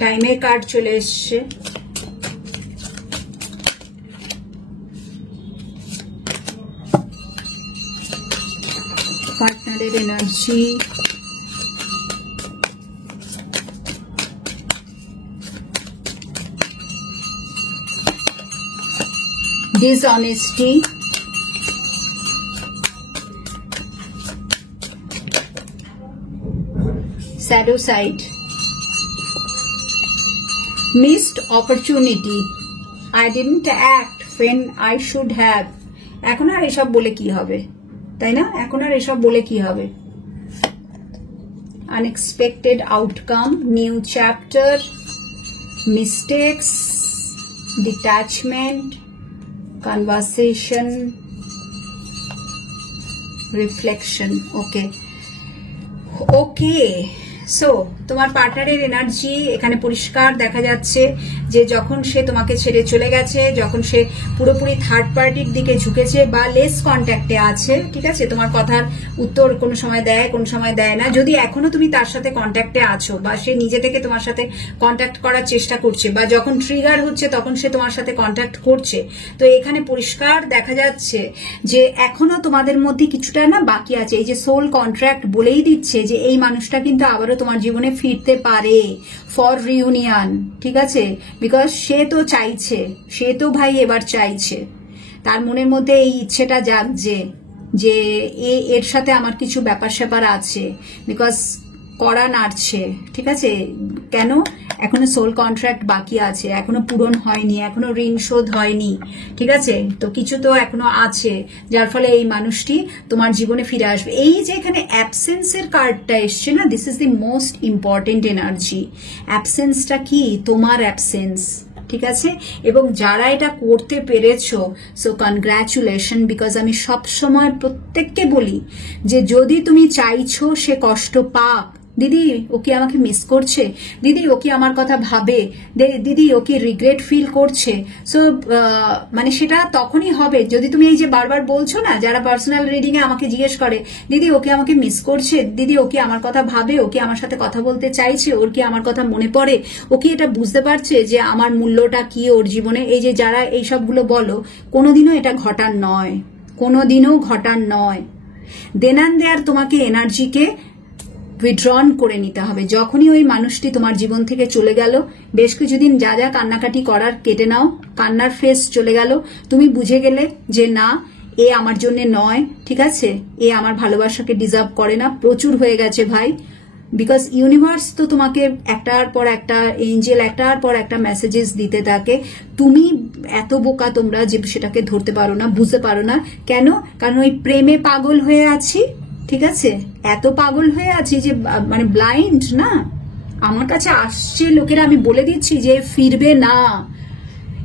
টাইমের কার্ড চলে এসছে। পার্টনারের energy, dishonesty, shadow side, missed opportunity, I didn't act when I should have। এখন আর এসব বলে কি হবে, তাই না? এখন আর এসব বলে কি হবে? Unexpected outcome, new chapter, mistakes, detachment, conversation, reflection. Okay okay, so তোমার পার্টনারের এনার্জি এখানে পরিষ্কার দেখা যাচ্ছে যে যখন সে তোমাকে ছেড়ে চলে গেছে, যখন সে পুরোপুরি থার্ড পার্টির দিকে ঝুঁকেছে বা লেস কন্ট্যাক্টে আছে, ঠিক আছে, তোমার কথার উত্তর কোনো সময় দেয়, কোনো সময় দেয় না। যদি এখনো তুমি তার সাথে কন্ট্যাক্টে আছো বা সে নিজে থেকে তোমার সাথে কন্ট্যাক্ট করার চেষ্টা করছে, বা যখন ট্রিগার হচ্ছে তখন সে তোমার সাথে কন্ট্যাক্ট করছে, তো এখানে পরিষ্কার দেখা যাচ্ছে যে এখনো তোমাদের মধ্যে কিছুটা না বাকি আছে। এই যে সোল কন্ট্রাক্ট বলেই দিচ্ছে যে এই মানুষটা কিন্তু আবারও তোমার জীবনে ফিরতে পারে ফর রিউনিয়ন, ঠিক আছে, বিকজ সে তো চাইছে, সে তো ভাই এবার চাইছে, তার মনের মধ্যে এই ইচ্ছেটা জাগছে যে এর সাথে আমার কিছু ব্যাপার স্যাপার আছে, বিকজ কড়া নাড়ছে, ঠিক আছে। কেন? এখনো সোল কন্ট্রাক্ট বাকি আছে, এখনো পূরণ হয়নি, এখনো ঋণ শোধ হয়নি, ঠিক আছে, তো কিছু তো এখনো আছে, যার ফলে এই মানুষটি তোমার জীবনে ফিরে আসবে। এই যে এখানে অ্যাবসেন্সের কার্ডটা এসছে না, this is the most important energy. অ্যাবসেন্সটা কি? তোমার অ্যাবসেন্স, ঠিক আছে? এবং যারা এটা করতে পেরেছো, সো কনগ্রাচুলেশন, বিকজ আমি সব সময় প্রত্যেককে বলি যে যদি তুমি চাইছো সে কষ্ট পাক, দিদি ও কি আমাকে মিস করছে, দিদি ও কি আমার কথা ভাবে, দিদি ও কি রিগ্রেট ফিল করছে, সো মানে সেটা তখনই হবে যদি তুমি এই যে বারবার বলছো না, যারা পার্সোনাল রিডিং এ আমাকে জিজ্ঞেস করে দিদি ও কি আমাকে মিস করছে, দিদি ও কি আমার কথা ভাবে, ও কি আমার সাথে কথা বলতে চাইছে, ওর কি আমার কথা মনে পড়ে, ও কি এটা বুঝতে পারছে যে আমার মূল্যটা কি ওর জীবনে, এই যে যারা এই সবগুলো বলো, কোনোদিনও এটা ঘটার নয়, কোনোদিনও ঘটার নয়। দেনান দেয়ার তোমাকে এনার্জিকে উইথড্রন করে নিতে হবে। যখনই ওই মানুষটি তোমার জীবন থেকে চলে গেল, বেশ কিছুদিন যা যা কান্নাকাটি করার কেটে নাও, কান্নার ফেস চলে গেল, তুমি বুঝে গেলে যে না এ আমার জন্য নয়, ঠিক আছে, এ আমার ভালোবাসাকে ডিজার্ভ করে না, প্রচুর হয়ে গেছে ভাই। বিকজ ইউনিভার্স তো তোমাকে একটার পর একটা এঞ্জেল একটার পর একটা মেসেজেস দিতে থাকে, তুমি এত বোকা তোমরা যে সেটাকে ধরতে পারো না, বুঝতে পারো না। কেন? কারণ ওই প্রেমে পাগল হয়ে আছি, ঠিক আছে, এত পাগল হয়ে আছি যে মানে ব্লাইন্ড না। আমার কাছে আসছে লোকেরা, আমি বলে দিচ্ছি যে ফিরবে না,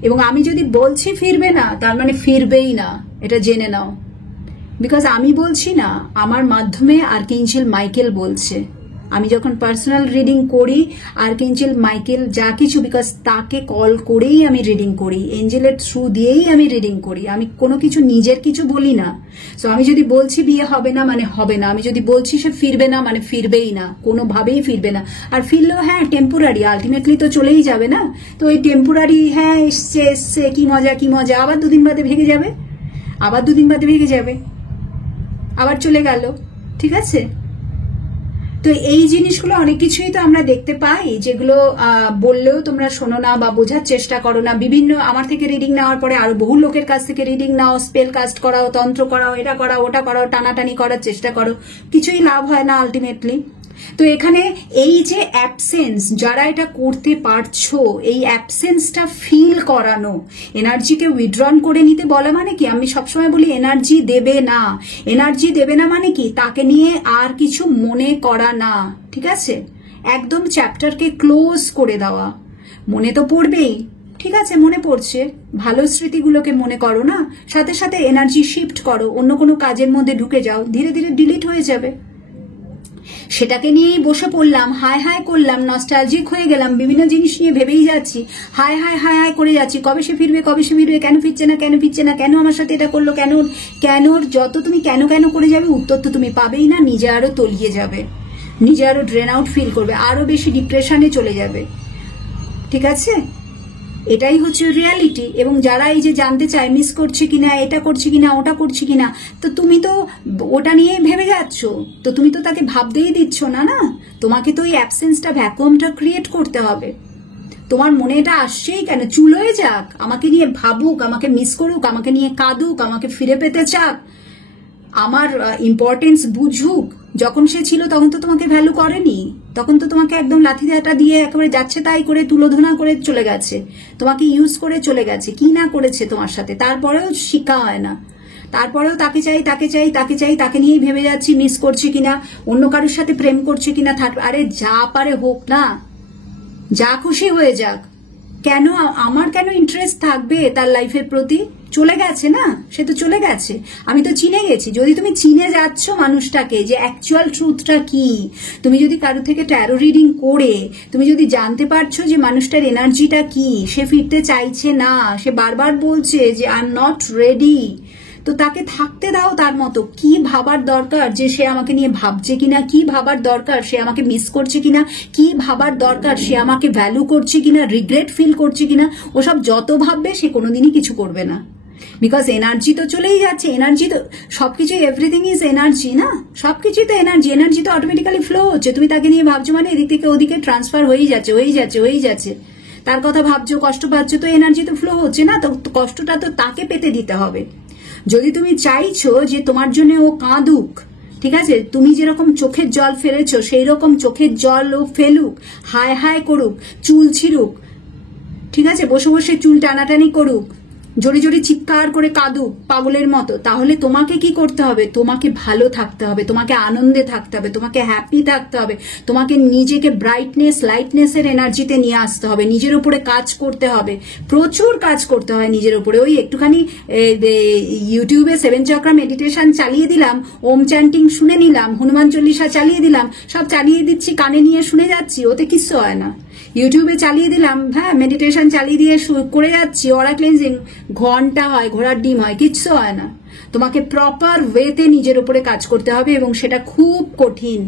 এবং আমি যদি বলছি ফিরবে না তার মানে ফিরবেই না, এটা জেনে নাও। বিকজ আমি বলছি না, আমার মাধ্যমে আর্কএঞ্জেল মাইকেল বলছে। আমি যখন পার্সোনাল রিডিং করি, আর্কএঞ্জেল মাইকেল যা কিছু, বিকজ তাকে কল করেই আমি রিডিং করি, এঞ্জেলের থ্রু দিয়েই আমি রিডিং করি, আমি কোনো কিছু নিজের কিছু বলি না। সো আমি যদি বলছি বিয়ে হবে না মানে হবে না, আমি যদি বলছি সে ফিরবে না মানে ফিরবেই না, কোনোভাবেই ফিরবে না। আর ফিরলেও হ্যাঁ টেম্পোরারি, আলটিমেটলি তো চলেই যাবে না। তো ওই টেম্পোরারি হ্যাঁ এসছে এসছে কি মজা কি মজা, আবার দুদিন বাদে ভেঙে যাবে, আবার দুদিন বাদে ভেঙে যাবে, আবার চলে গেল, ঠিক আছে? তো এই জিনিসগুলো অনেক কিছুই তো আমরা দেখতে পাই, যেগুলো বললেও তোমরা শোনো না বা বোঝার চেষ্টা করো না। বিভিন্ন আমার থেকে রিডিং নেওয়ার পরে আরো বহু লোকের কাছ থেকে রিডিং নাও, স্পেল কাস্ট করাও, তন্ত্র করাও, এটা করাও ওটা করাও, টানাটানি করার চেষ্টা করো, কিছুই লাভ হয় না আলটিমেটলি। তো এখানে এই যে অ্যাবসেন্স, যারা এটা করতে পারছো, এই অ্যাবসেন্সটা ফিল করানো, এনার্জিকে উইথড্রন করে নিতে বলা মানে কি, আমি সবসময় বলি এনার্জি দেবে না, এনার্জি দেবে না মানে কি, তাকে নিয়ে আর কিছু মনে করা না, ঠিক আছে, একদম চ্যাপ্টারকে ক্লোজ করে দেওয়া। মনে তো পড়বেই, ঠিক আছে, মনে পড়ছে, ভালো স্মৃতিগুলোকে মনে করো না, সাথে সাথে এনার্জি শিফট করো, অন্য কোনো কাজের মধ্যে ঢুকে যাও, ধীরে ধীরে ডিলিট হয়ে যাবে। সেটাকে নিয়েই বসে পড়লাম, হায় হায় করলাম, নস্টালজিক হয়ে গেলাম, বিভিন্ন জিনিস নিয়ে ভেবেই যাচ্ছি, হায় হায় হায় হায় করে যাচ্ছি, কবে সে ফিরবে, কবে সে ফিরবে, কেন ফিরছে না, কেন ফিরছে না, কেন আমার সাথে এটা করলো, কেন কেন, যত তুমি কেন কেন করে যাবে উত্তর তো তুমি পাবেই না, নিজে আরো তলিয়ে যাবে, নিজে আরো ড্রেন আউট ফিল করবে, আরো বেশি ডিপ্রেশনে চলে যাবে, ঠিক আছে? এটাই হচ্ছে রিয়ালিটি। এবং যারা এই যে জানতে চায় মিস করছে কিনা, এটা করছে কিনা, ওটা করছে কিনা, তো তুমি তো ওটা নিয়ে ভেবে যাচ্ছ, তো তুমি তো তাকে ভাবতেই দিচ্ছ না, না, তোমাকে তো ওই অ্যাবসেন্সটা, ভ্যাকুয়ামটা ক্রিয়েট করতে হবে। তোমার মনে এটা আসছেই কেন, চুলোয় যাক, আমাকে নিয়ে ভাবুক, আমাকে মিস করুক, আমাকে নিয়ে কাঁদুক, আমাকে ফিরে পেতে চাক, আমার ইম্পর্টেন্স বুঝুক। যখন সে ছিল তখন তো তোমাকে ভ্যালু করেনি, তখন তো তোমাকে একদম লাঠিটা দিয়ে একেবারে যাচ্ছে তাই করে তুলোধনা করে চলে গেছে, তোমাকে ইউজ করে চলে গেছে, কি না করেছে তোমার সাথে, তারপরেও শিক্ষা হয় না, তারপরেও তাকে চাই তাকে চাই তাকে চাই, তাকে নিয়েই ভেবে যাচ্ছি মিস করছে কিনা, অন্য কারোর সাথে প্রেম করছে কিনা, আরে যা পারে হোক না, যা খুশি হয়ে যাক, কেন আমার কেন ইন্টারেস্ট থাকবে তার লাইফের প্রতি, চলে গেছে না, সে তো চলে গেছে, আমি তো চিনে গেছি। যদি তুমি চিনে যাচ্ছ মানুষটাকে যে অ্যাকচুয়াল ট্রুথটা কি, তুমি যদি কারো থেকে ট্যারো রিডিং করে তুমি যদি জানতে পারছো যে মানুষটার এনার্জিটা কি, সে ফিরতে চাইছে না, সে বারবার বলছে যে আই এম নট রেডি, তো তাকে থাকতে দাও তার মতো। কি ভাবার দরকার যে সে আমাকে নিয়ে ভাবছে কিনা, কি ভাবার দরকার সে আমাকে মিস করছে কিনা, কি ভাবার দরকার সে আমাকে ভ্যালু করছে কিনা, রিগ্রেট ফিল করছে কিনা, ওসব যত ভাববে সে কোনোদিনই কিছু করবে না। বিকজ এনার্জি তো চলেই যাচ্ছে, এনার্জি তো সবকিছু, এভরিথিং ইজ এনার্জি না, সবকিছুই তো এনার্জি, এনার্জি তো অটোমেটিক্যালি ফ্লো হচ্ছে, তুমি তাকে নিয়ে ভাবছো মানে এদিক থেকে ওদিকে ট্রান্সফার হয়েই যাচ্ছে হয়েই যাচ্ছে হয়েই যাচ্ছে, তার কথা ভাবছো, কষ্ট পাচ্ছ, তো এনার্জি তো ফ্লো হচ্ছে না, তো কষ্টটা তো তাকে পেতে দিতে হবে। যদি তুমি চাইছো যে তোমার জন্য ও কাঁদুক, ঠিক আছে, তুমি যেরকম চোখের জল ফেলেছো সেই রকম চোখের জল ও ফেলুক, হায় হায় করুক, চুল ছিঁড়ুক, ঠিক আছে, বসে বসে চুল টানাটানি করুক, জোরে জোরে চিৎকার করে কাঁদুক পাগলের মতো, তাহলে তোমাকে কি করতে হবে? তোমাকে ভালো থাকতে হবে, তোমাকে আনন্দে থাকতে হবে, তোমাকে হ্যাপি থাকতে হবে, তোমাকে নিজেকে ব্রাইটনেস লাইটনেসের এনার্জিতে নিয়ে আসতে হবে, নিজের উপরে কাজ করতে হবে, প্রচুর কাজ করতে হয় নিজের উপরে। ওই একটুখানি ইউটিউবে 7 চক্রা মেডিটেশন চালিয়ে দিলাম, ওম চ্যান্টিং শুনে নিলাম, হনুমান চল্লিশা চালিয়ে দিলাম, সব চালিয়ে দিচ্ছি, কানে নিয়ে শুনে যাচ্ছি, ওতে কিচ্ছু হয় না। ইউটিউবে চালিয়ে দিলাম, হ্যাঁ মেডিটেশন চালিয়ে দিয়ে করে যাচ্ছি, অরা ক্লিনজিং, ঘন্টা হয়, ঘোড়ার ডিম হয়, কিচ্ছু হয় না। তোমাকে প্রপার ওয়েতে নিজের উপরে কাজ করতে হবে এবং সেটা খুব কঠিন।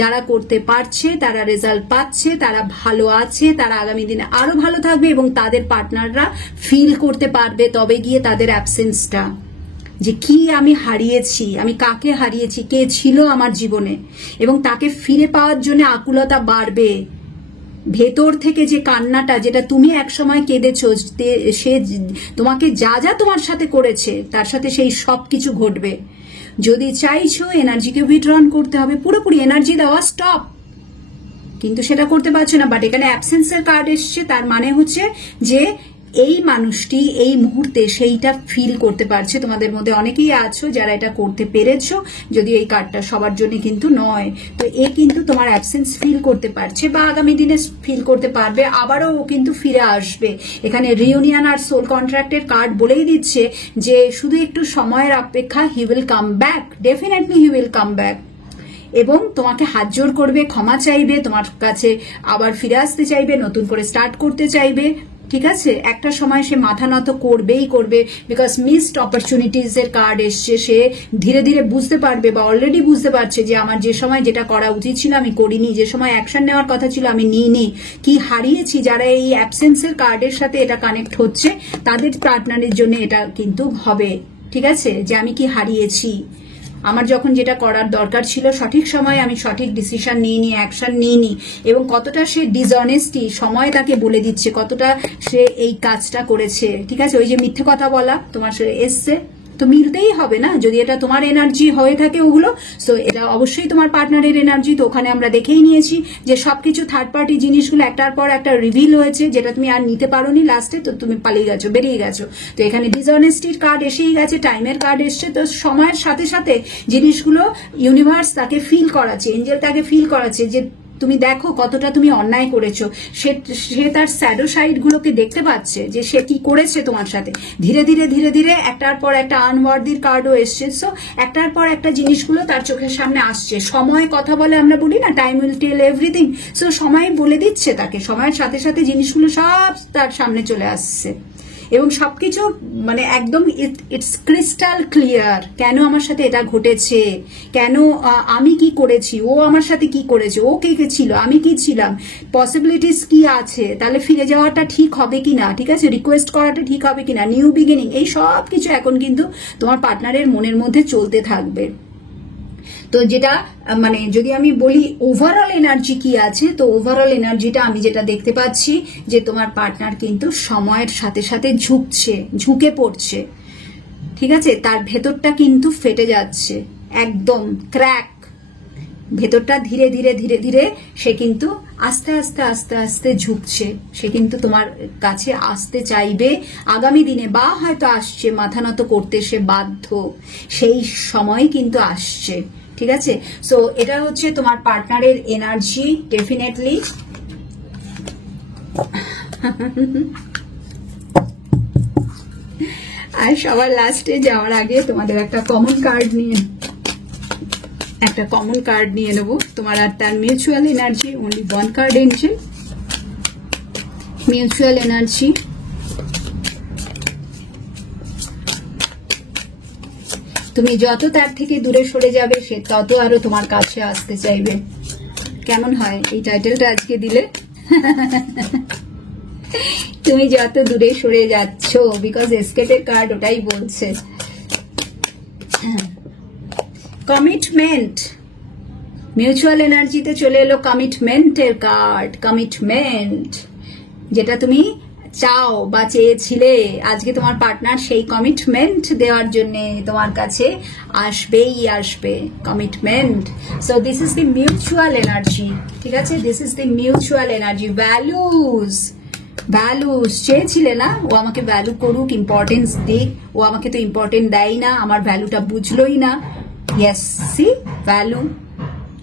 যারা করতে পারছে তারা রেজাল্ট পাচ্ছে, তারা ভালো আছে, তারা আগামী দিনে আরো ভালো থাকবে এবং তাদের পার্টনাররা ফিল করতে পারবে তবে গিয়ে তাদের অ্যাবসেন্সটা, যে কি আমি হারিয়েছি, আমি কাকে হারিয়েছি, কে ছিল আমার জীবনে, এবং তাকে ফিরে পাওয়ার জন্য আকুলতা বাড়বে। ভেতর থেকে যে কান্নাটা, যেটা তুমি একসময় কেঁদেছো, সে তোমাকে যা যা তোমার সাথে করেছে তার সাথে সেই সব কিছু ঘটবে। যদি চাইছো এনার্জিকে উইথড্রন করতে হবে, পুরোপুরি এনার্জি দেওয়া স্টপ, কিন্তু সেটা করতে পারছো না। বাট এখানে অ্যাবসেন্সের কার্ড এসছে, তার মানে হচ্ছে যে এই মানুষটি এই মুহূর্তে সেইটা ফিল করতে পারছে। তোমাদের মধ্যে অনেকেই আছো যারা এটা করতে পেরেছো, যদিও এই কার্ডটা সবার জন্য কিন্তু নয়। তো এ কিন্তু তোমার অ্যাবসেন্স ফিল করতে পারছে বা আগামী দিনে ফিল করতে পারবে, আবারও ও কিন্তু ফিরে আসবে। এখানে রিউনিয়ন আর সোল কন্ট্রাক্টের কার্ড বলেই দিচ্ছে যে শুধু একটু সময়ের অপেক্ষা, he will come back, definitely he will come back, এবং তোমাকে হাত জোর করবে, ক্ষমা চাইবে, তোমার কাছে আবার ফিরে আসতে চাইবে, নতুন করে স্টার্ট করতে চাইবে। ঠিক আছে, একটা সময় সে মাথা নত করবেই করবে, বিকজ মিসড অপরচুনিটিজ এর কার্ড এসছে। সে ধীরে ধীরে বুঝতে পারবে বা অলরেডি বুঝতে পারছে যে আমার যে সময় যেটা করা উচিত ছিল আমি করিনি, যে সময় অ্যাকশন নেওয়ার কথা ছিল আমি নিইনি, কি হারিয়েছি। যারা এই অ্যাবসেন্সের কার্ডের সাথে এটা কানেক্ট হচ্ছে তাদের পার্টনারের জন্য এটা কিন্তু হবে। ঠিক আছে, যে আমি কি হারিয়েছি, আমার যখন যেটা করার দরকার ছিল সঠিক সময়ে আমি সঠিক ডিসিশন নিইনি, অ্যাকশন নিইনি, এবং কতটা সে ডিসঅনেস্টি সময় তাকে বলে দিচ্ছে, কতটা সে এই কাজটা করেছে। ঠিক আছে, ওই যে মিথ্যে কথা বলা তোমার এসছে, তো মিলতেই হবে না, যদি এটা তোমার এনার্জি হয়ে থাকে ওগুলো। সো এটা অবশ্যই তোমার পার্টনারের এনার্জি। তো ওখানে আমরা দেখেই নিয়েছি যে সবকিছু থার্ড পার্টি জিনিসগুলো একটার পর একটা রিভিল হয়েছে, যেটা তুমি আর নিতে পারোনি লাস্টে, তো তুমি পালিয়ে গেছো, বেরিয়ে গেছো। তো এখানে ডিসঅনেস্টির কার্ড এসেই গেছে, টাইমের কার্ড এসছে। তো সময়ের সাথে সাথে জিনিসগুলো ইউনিভার্স তাকে ফিল করাচ্ছে, এঞ্জেল তাকে ফিল করাচ্ছে যে তুমি দেখো কতটা তুমি অন্যায় করেছো। সে তার স্যাডো সাইড গুলোকে দেখতে পাচ্ছে যে সে কি করেছে তোমার সাথে। ধীরে ধীরে ধীরে ধীরে একটার পর একটা আনওয়ার্দির কার্ডও এসছে। সো একটার পর একটা জিনিসগুলো তার চোখের সামনে আসছে। সময় কথা বলে, আমরা বলি না time will tell everything. So সময় বলে দিচ্ছে তাকে, সময়ের সাথে সাথে জিনিসগুলো সব তার সামনে চলে আসছে এবং সবকিছু মানে একদম ইটস ক্রিস্টাল ক্লিয়ার। কেন আমার সাথে এটা ঘটেছে, কেন আমি কি করেছি, ও আমার সাথে কি করেছে, ও কে কে ছিল, আমি কি ছিলাম, পসিবিলিটিস কি আছে, তাহলে ফিরে যাওয়াটা ঠিক হবে কিনা, ঠিক আছে, রিকোয়েস্ট করাটা ঠিক হবে কিনা, নিউ বিগিনিং, এই সব কিছু এখন কিন্তু তোমার পার্টনারের মনের মধ্যে চলতে থাকবে। তো যেটা মানে যদি আমি বলি ওভারঅল এনার্জি কি আছে, তো ওভারঅল এনার্জিটা আমি যেটা দেখতে পাচ্ছি যে তোমার পার্টনার কিন্তু সময়ের সাথে সাথে ঝুঁকে পড়ছে। ঠিক আছে, তার ভেতরটা কিন্তু ফেটে যাচ্ছে, একদম ক্র্যাক। ভেতরটা ধীরে ধীরে ধীরে ধীরে সে কিন্তু আস্তে আস্তে আস্তে আস্তে ঝুঁকছে। সে কিন্তু তোমার কাছে আসতে চাইবে আগামী দিনে, বা হয়তো আসছে, মাথা নত করতে সে বাধ্য, সেই সময় কিন্তু আসছে। ঠিক আছে, সো এটা হচ্ছে তোমার পার্টনারের এনার্জি ডেফিনেটলি। আর সবার লাস্টে যাওয়ার আগে তোমাদের একটা কমন কার্ড নিয়ে নেবো, তোমার আর তার mutual energy. Only one card angel, mutual energy. তুমি যত তার থেকে দূরে সরে যাবে সে তত আরো তোমার কাছে আসতে চাইবে। কেমন হয় এই টাইটেলটা আজকে দিলে? তুমি যত দূরে সরে যাচ্ছ, বিকজ এসকেপের কার্ড ওটাই বলছে। কমিটমেন্ট, মিউচুয়াল এনার্জিতে চলে এলো কমিটমেন্টের কার্ড। কমিটমেন্ট যেটা তুমি চাও বা চেয়েছিলে, আজকে তোমার পার্টনার সেই কমিটমেন্ট দেওয়ার জন্য তোমার কাছে আসবেই আসবে। Commitment, so this is the mutual energy. ঠিক আছে, this is the mutual energy. Values, value চেয়েছিলে না, ও আমাকে ভ্যালু করুক, ইম্পর্টেন্স দিক, ও আমাকে তো ইম্পর্টেন্ট দেয় না, আমার ভ্যালুটা বুঝলোই না। ইয়েস, সি ভ্যালু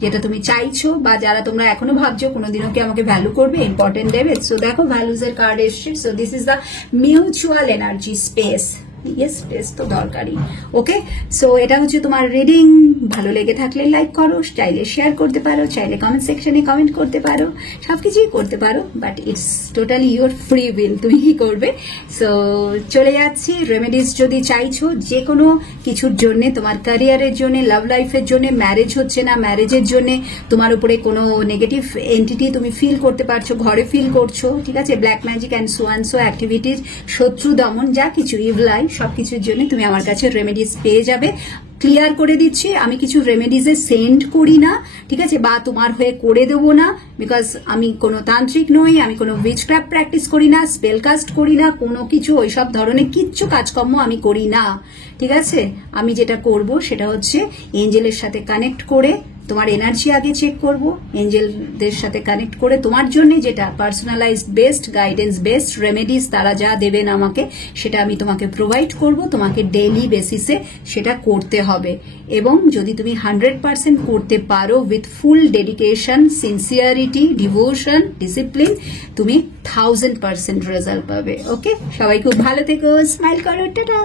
যেটা তুমি চাইছো বা যারা তোমরা এখনো ভাবছো কোনোদিনও কি আমাকে ভ্যালু করবে, ইম্পর্টেন্ট দেবে। সো দেখো ভ্যালুজ এর কার্ড এসছে। So this is the mutual energy space. Yes, space তো দরকারি। ওকে, সো এটা হচ্ছে তোমার রিডিং। ভালো লেগে থাকলে লাইক করো, চাইলে শেয়ার করতে পারো, চাইলে কমেন্ট সেকশনে কমেন্ট করতে পারো, সবকিছুই করতে পারো, but it's totally your free will, তুমি কি করবে। সো চলে যাচ্ছি। রেমেডিস যদি চাইছো যে কোনো কিছুর জন্য, তোমার ক্যারিয়ারের জন্য, লাভ লাইফের জন্য, ম্যারেজ হচ্ছে না, ম্যারেজের জন্য, তোমার উপরে কোনো নেগেটিভ এন্টিটি তুমি ফিল করতে পারছো, ঘরে ফিল করছো, ঠিক আছে, ব্ল্যাক ম্যাজিক অ্যান্ড সোয়ানসো অ্যাক্টিভিটিস, শত্রু দমন, যা কিছু ইভলাই, সবকিছুর জন্য তুমি আমার কাছে রেমেডিস পেয়ে যাবে। ক্লিয়ার করে দিচ্ছি, আমি কিছু রেমেডিজে সেন্ড করি না, ঠিক আছে, বা তোমার হয়ে করে দেবো না, বিকজ আমি কোনো তান্ত্রিক নই, আমি কোনো উইচক্রাফট প্র্যাকটিস করি না, স্পেলকাস্ট করি না, কোনো কিছু ওইসব ধরনের কিচ্ছু কাজকর্ম আমি করি না, ঠিক আছে। আমি যেটা করব সেটা হচ্ছে এঞ্জেলের সাথে কানেক্ট করে তোমার এনার্জি আগে চেক করব, এঞ্জেলদের সাথে কানেক্ট করে তোমার জন্য যেটা personalised best guidance best remedies তারা যা দেবেন আমাকে, সেটা আমি তোমাকে প্রোভাইড করব। তোমাকে ডেইলি বেসিসে সেটা করতে হবে, এবং যদি তুমি 100% করতে পারো with full dedication, sincerity, devotion, discipline, তুমি 1000% রেজাল্ট পাবে। ওকে, সবাই খুব ভালো থেকো, স্মাইল করো, টাটা।